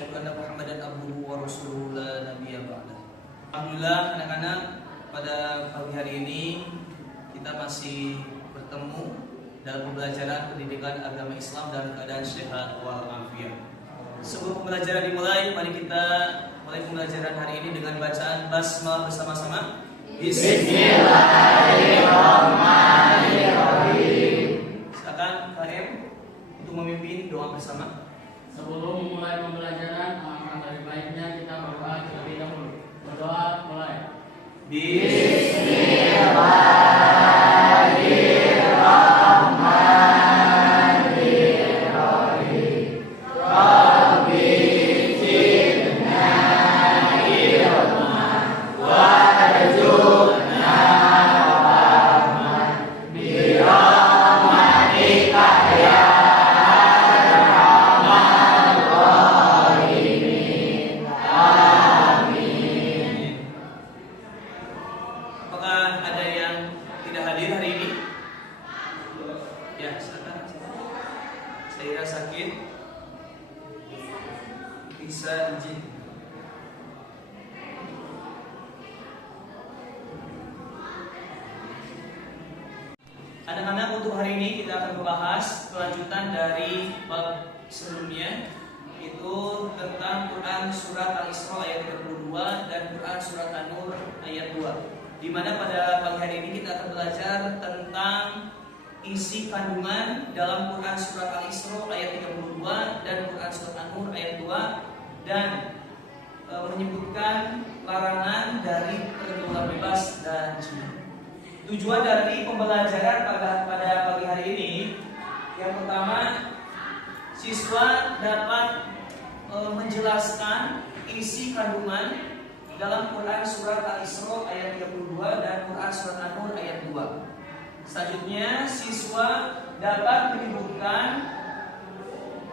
asyhadu anna Muhammadan abduhu wa rasuluhu la nabiyya ba'da. Alhamdulillah anak-anak, pada pagi hari ini kita masih bertemu dalam pembelajaran pendidikan agama Islam dalam keadaan sehat walafiat. Sebelum pembelajaran dimulai, mari kita mulai pembelajaran hari ini dengan bacaan basmalah bersama-sama. Bismillahirrahmanirrahim. Silakan KM untuk memimpin doa bersama. Sebelum memulai pembelajaran, alangkah lebih baiknya kita berdoa terlebih dahulu. Berdoa mulai. Bismillahirrahmanirrahim. Rabbi zidna ilma warzuqna rahman bi rahmatika ya Apakah ada yang tidak hadir hari ini? Ya, silakan. Saya sakit. Bisa izin. Anak-anak, untuk hari ini kita akan membahas kelanjutan dari bab sebelumnya, itu tentang Quran surat Al-Isra ayat 32 dan Quran surat An-Nur ayat 2. Di mana pada pagi hari ini kita akan belajar tentang isi kandungan dalam Quran surat Al-Isra ayat 32 dan Quran surat An-Nur ayat 2 dan menyebutkan larangan dari pergaulan bebas dan zina. Tujuan dari pembelajaran pada pagi hari ini, yang pertama, siswa dapat menjelaskan isi kandungan dalam Quran surat Al-Isra ayat 32 dan Quran surat An-Nur ayat 2. Selanjutnya, siswa dapat menyebutkan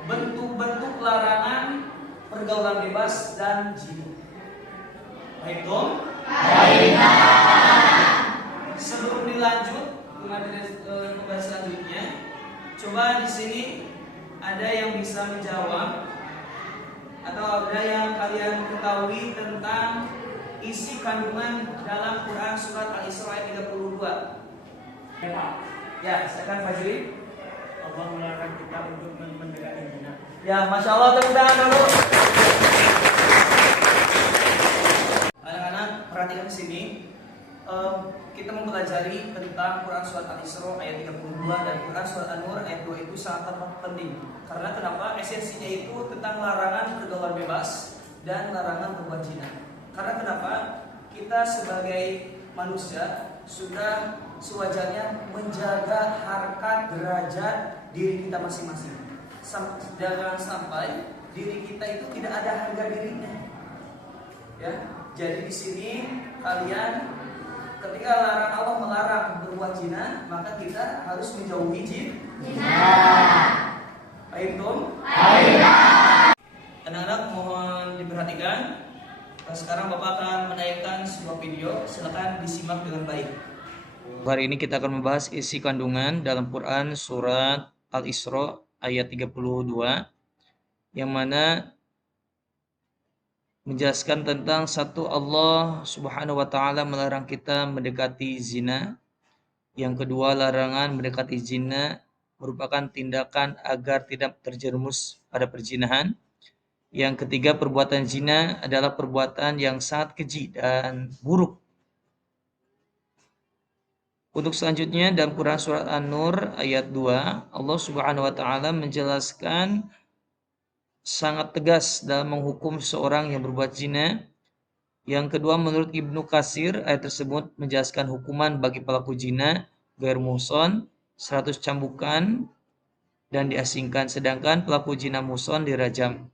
bentuk-bentuk larangan pergaulan bebas dan zina. Baik dong? Sebelum dilanjut ke materi selanjutnya, coba di sini ada yang bisa menjawab atau ada yang kalian ketahui tentang isi kandungan dalam Quran surat Al-Isra ayat 32. Ya, silakan Fajri. Allah melarang kita untuk mendekati zina. Ya, Masya Allah, tepuk tangan dulu. Anak-anak, perhatikan di sini. Kita mempelajari tentang Quran surat Al-Isra ayat 32 dan Quran surat An-Nur ayat 2 itu sangat penting. Karena kenapa? Esensinya itu tentang larangan pergaulan bebas dan larangan berbuat zina. Karena kenapa? Kita sebagai manusia sudah sewajarnya menjaga harkat derajat diri kita masing-masing. Jangan sampai diri kita itu tidak ada harga dirinya. Ya, jadi di sini kalian ketika Allah melarang berbuat zina, maka kita harus menjauhi zina. Baik dong? Anak-anak mohon diperhatikan. Sekarang Bapak akan menayangkan sebuah video. Silakan disimak dengan baik. Hari ini kita akan membahas isi kandungan dalam Quran surat Al-Isra ayat 32, yang mana menjelaskan tentang satu, Allah Subhanahu wa taala melarang kita mendekati zina. Yang kedua, larangan mendekati zina merupakan tindakan agar tidak terjerumus pada perzinahan. Yang ketiga, perbuatan zina adalah perbuatan yang sangat keji dan buruk. Untuk selanjutnya dalam Quran surat An-Nur ayat 2, Allah Subhanahu wa taala menjelaskan sangat tegas dalam menghukum seorang yang berbuat zina. Yang kedua, menurut Ibnu Katsir, ayat tersebut menjelaskan hukuman bagi pelaku zina ghair muhson 100 cambukan dan diasingkan, sedangkan pelaku zina muhson dirajam.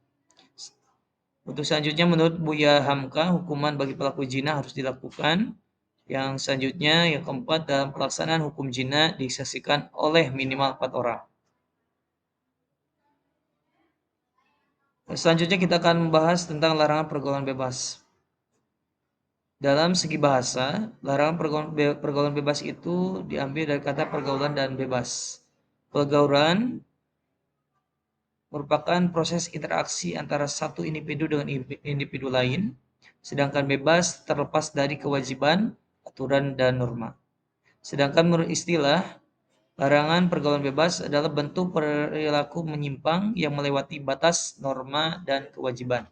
Untuk selanjutnya, menurut Buya Hamka, hukuman bagi pelaku zina harus dilakukan. Yang selanjutnya, yang keempat, dalam pelaksanaan hukum zina disaksikan oleh minimal 4 orang. Selanjutnya kita akan membahas tentang larangan pergaulan bebas. Dalam segi bahasa, larangan pergaulan bebas itu diambil dari kata pergaulan dan bebas. Pergaulan merupakan proses interaksi antara satu individu dengan individu lain, sedangkan bebas terlepas dari kewajiban, aturan, dan norma. Sedangkan menurut istilah, larangan pergaulan bebas adalah bentuk perilaku menyimpang yang melewati batas norma dan kewajiban.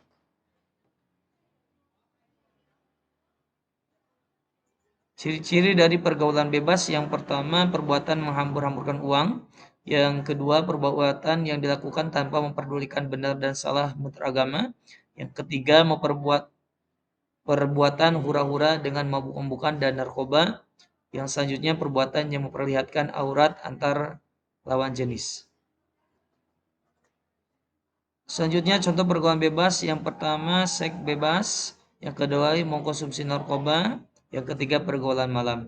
Ciri-ciri dari pergaulan bebas: yang pertama, perbuatan menghambur-hamburkan uang; yang kedua, perbuatan yang dilakukan tanpa memperdulikan benar dan salah mutlak agama; yang ketiga, perbuatan hura-hura dengan mabuk-mabukan dan narkoba; yang selanjutnya, perbuatan yang memperlihatkan aurat antar lawan jenis. Selanjutnya, contoh pergaulan bebas: yang pertama, seks bebas; yang kedua, mengkonsumsi narkoba; yang ketiga, pergaulan malam.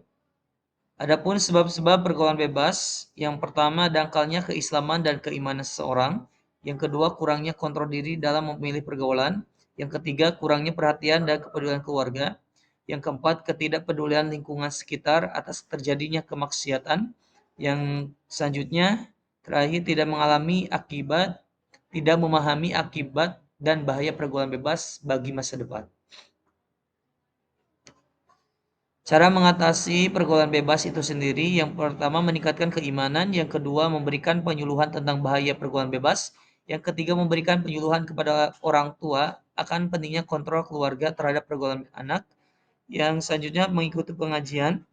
Adapun sebab-sebab pergaulan bebas: yang pertama, dangkalnya keislaman dan keimanan seseorang; yang kedua, kurangnya kontrol diri dalam memilih pergaulan; yang ketiga, kurangnya perhatian dan kepedulian keluarga; yang keempat, ketidakpedulian lingkungan sekitar atas terjadinya kemaksiatan; yang selanjutnya, terakhir, tidak memahami akibat dan bahaya pergaulan bebas bagi masa depan. Cara mengatasi pergaulan bebas itu sendiri: yang pertama, meningkatkan keimanan; yang kedua, memberikan penyuluhan tentang bahaya pergaulan bebas; yang ketiga, memberikan penyuluhan kepada orang tua akan pentingnya kontrol keluarga terhadap pergaulan anak; yang selanjutnya, mengikuti pengajian;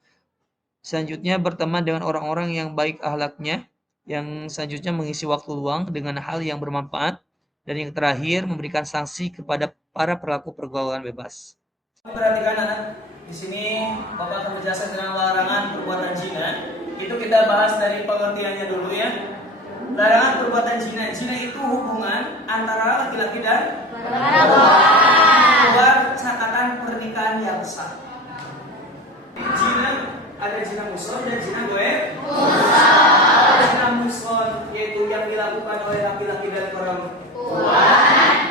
selanjutnya, berteman dengan orang-orang yang baik akhlaknya; yang selanjutnya, mengisi waktu luang dengan hal yang bermanfaat; dan yang terakhir, memberikan sanksi kepada para pelaku pergaulan bebas. Perhatikan anak, di sini Bapak akan menjelaskan tentang larangan perbuatan zina. Itu kita bahas dari pengertiannya dulu ya. Larangan perbuatan zina. Zina itu hubungan antara laki-laki dan luar catatan pernikahan yang sah. Zina ada zina muson dan zina goib. Zina muson yaitu yang dilakukan oleh laki-laki dan perempuan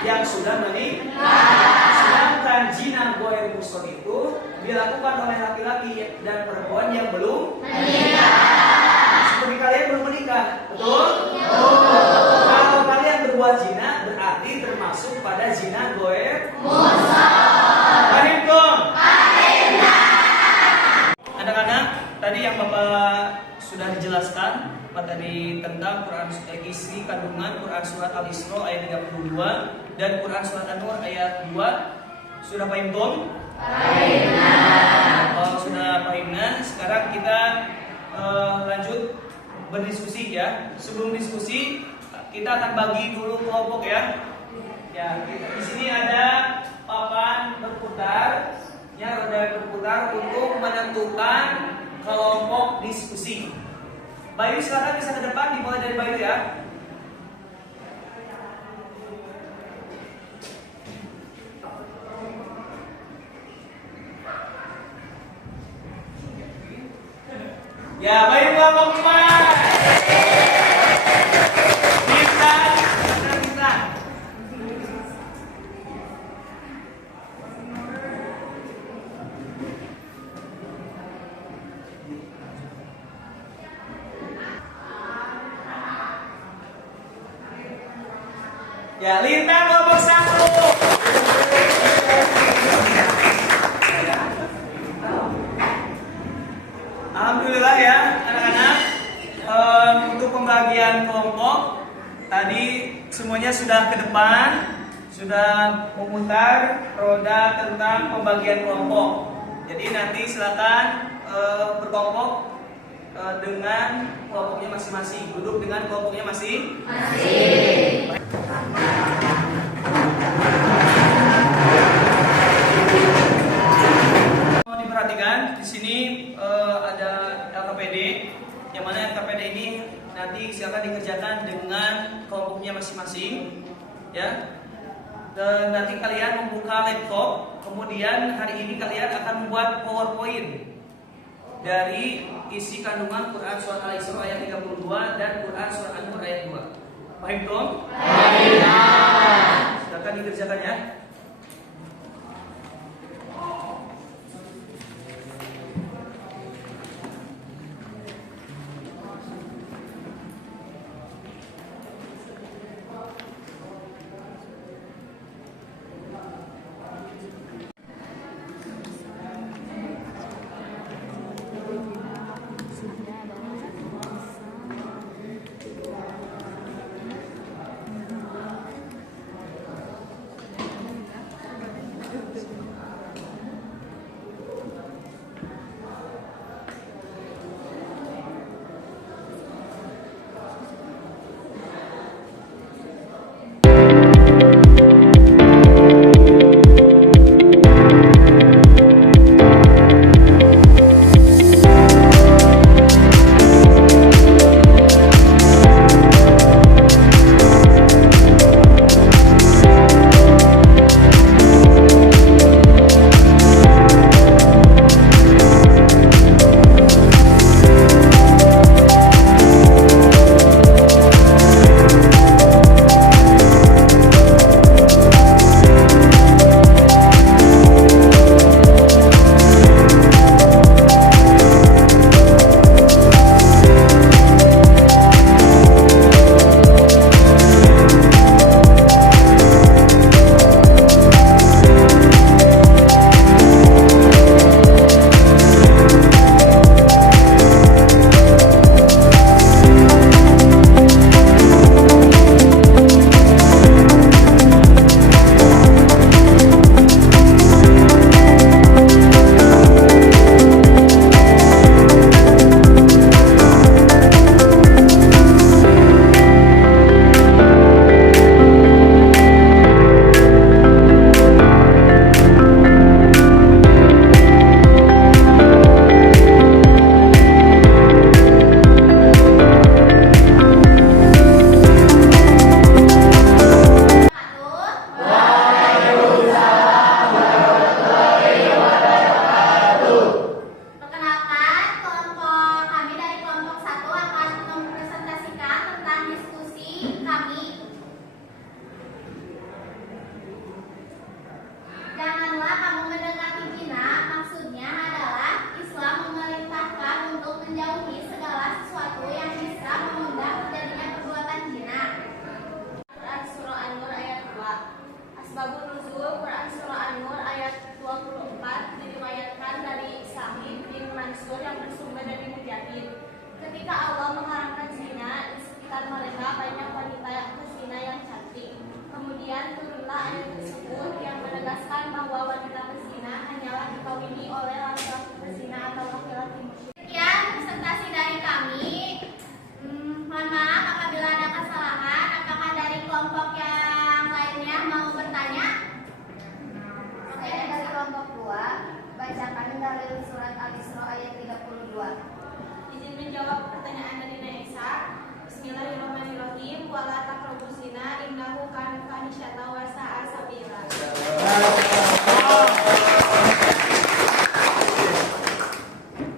yang sudah menikah. Sedangkan zina goib muson itu dilakukan oleh laki-laki dan perempuan yang belum menikah. Seperti kalian belum menikah, betul? Kalau kalian berbuat zina, berarti termasuk pada zina goib muson. Paham dong? Anak-anak, tadi yang Bapak sudah dijelaskan materi tentang Quran isi kandungan Quran surat Al-Isra ayat 32 dan Quran surat An-Nur ayat 2. Sudah paham dong? Kalau sudah paham, sekarang kita lanjut berdiskusi ya. Sebelum diskusi, kita akan bagi dulu kelompok ya. Ya, di sini ada papan berputar, ya, roda berputar untuk menentukan kelompok diskusi. Bayu silakan bisa ke depan, dimulai dari Bayu ya. Ya, Bayu kelompok 4. Kita. Ya, Lintang kelompok 1. Alhamdulillah ya anak-anak, untuk pembagian kelompok tadi semuanya sudah ke depan, sudah memutar roda tentang pembagian kelompok. Jadi nanti silakan berkelompok dengan kelompoknya masing-masing, duduk dengan kelompoknya masing-masing. Diperhatikan di sini ada LKPD, yang mana LKPD ini nanti silakan dikerjakan dengan kelompoknya masing-masing, ya. Dan nanti kalian membuka laptop, kemudian hari ini kalian akan membuat PowerPoint dari isi kandungan Quran surat Al-Isra ayat 32 dan Quran surat An-Nur ayat 2. Paham dong? Paham. Silakan dikerjakan ya.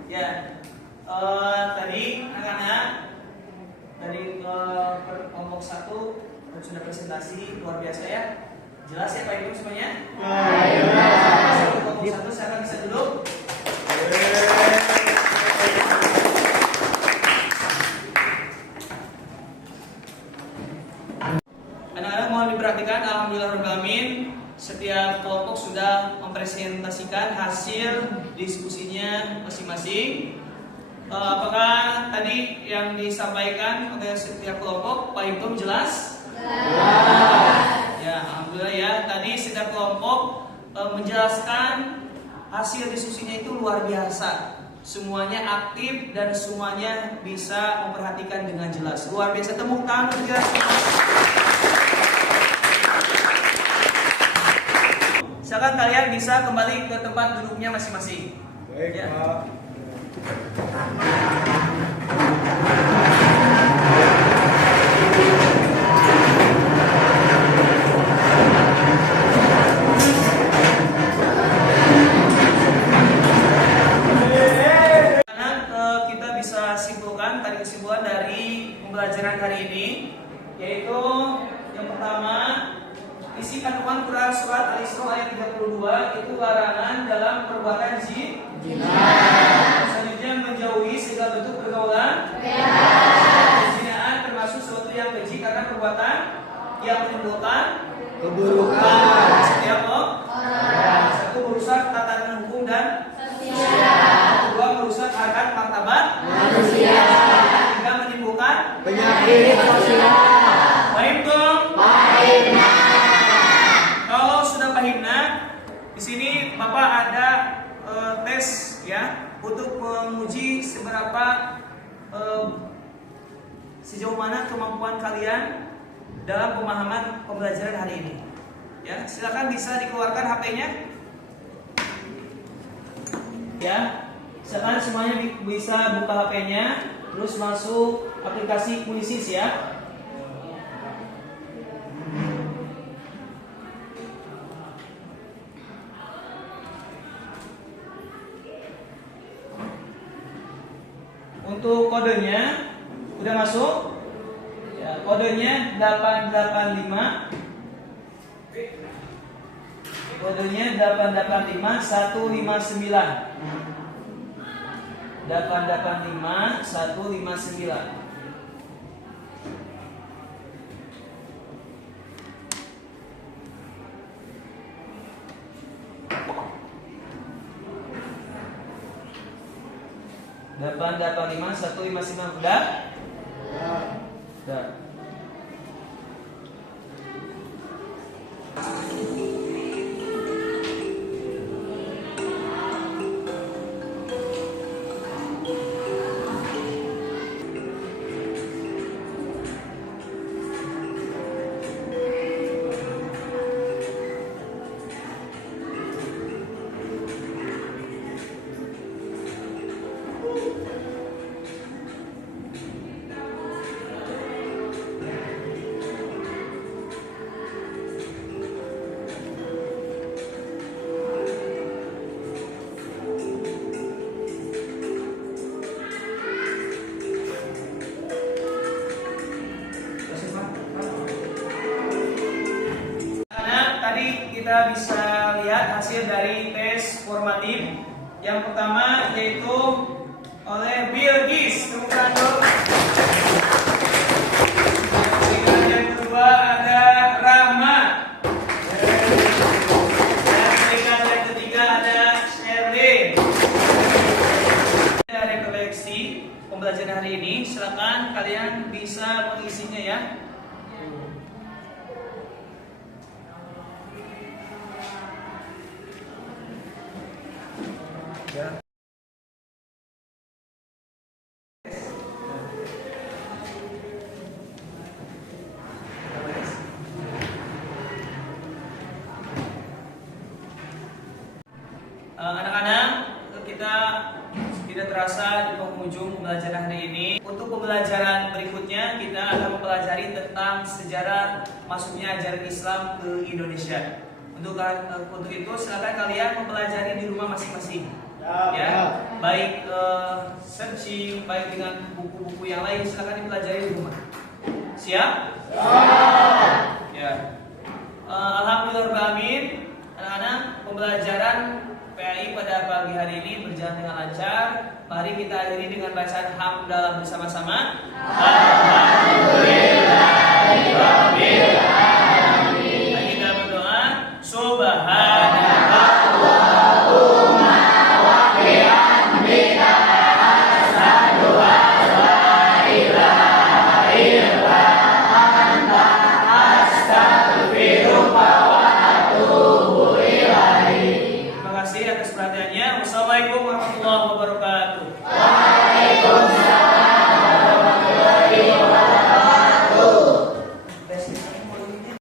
Ya, tadi anak-anak dari kelompok 1 sudah presentasi luar biasa ya. Jelas ya Pak Ibu semuanya? Kelompok 1 silakan bisa duduk. Anak-anak mohon diperhatikan, alhamdulillahirobbilalamin, setiap kelompok sudah mempresentasikan hasil diskusinya masing-masing. Apakah tadi yang disampaikan oleh setiap kelompok Pak Ibu jelas? Ya, alhamdulillah ya. Tadi setiap kelompok menjelaskan hasil diskusinya itu luar biasa. Semuanya aktif dan semuanya bisa memperhatikan dengan jelas. Luar biasa, tepuk tangan untuk jelas. Silakan kalian bisa kembali ke tempat duduknya masing-masing. Baik, Ya. Pak. Kita bisa simpulkan tadi kesimpulan dari pembelajaran hari ini, yaitu yang pertama, isi kandungan Quran surat Al-Isra ayat 32 itu larangan dalam perbuatan zina. Selanjutnya menjauhi segala bentuk pergaulan perzinaan, termasuk sesuatu yang keji karena perbuatan yang menimbulkan keburukan setiap orang. Satu, merusak tatanan hukum dan kedua, merusak harkat martabat manusia. Tiga, menimbulkan Penyakit sosial. Baik dong. Kalau sudah pahimna, di sini Bapak ada tes ya untuk menguji seberapa sejauh mana kemampuan kalian dalam pemahaman pembelajaran hari ini. Ya, silakan bisa dikeluarkan HP-nya. Ya, silakan semuanya bisa buka HP-nya, terus masuk aplikasi Quizzes ya. Untuk kodenya udah masuk? Ya, kodenya 885. Kodenya 885 159. 885 159. Udah? Udah. Kita bisa lihat hasil dari tes formatif. Yang pertama yaitu oleh Bilgis. Tepuk tangan dulu. Yang kedua ada Rahma. Dan yang ketiga ada Sherlyn. Dari koleksi pembelajaran hari ini, silakan kalian bisa mengisinya ya. Anak-anak, kita tidak terasa di penghujung pembelajaran hari ini. Untuk pembelajaran berikutnya kita akan mempelajari tentang sejarah masuknya ajaran Islam ke Indonesia. Untuk itu silakan kalian mempelajari di rumah masing-masing. Ya, baik searching, baik dengan buku-buku yang lain silakan dipelajari di rumah. Siap? Ya. Alhamdulillah, amin. Anak-anak, pembelajaran PAI pada pagi hari ini berjalan dengan lancar. Mari kita akhiri dengan bacaan hamdalah bersama-sama. Alhamdulillahirabbil alamin. Kita berdoa, subhanallahumma wa bihamdika asyhadu an la ilaha illa anta astaghfiruka wa atubu ilaik. Terima kasih atas perhatiannya. Wassalamualaikum warahmatullahi wabarakatuh.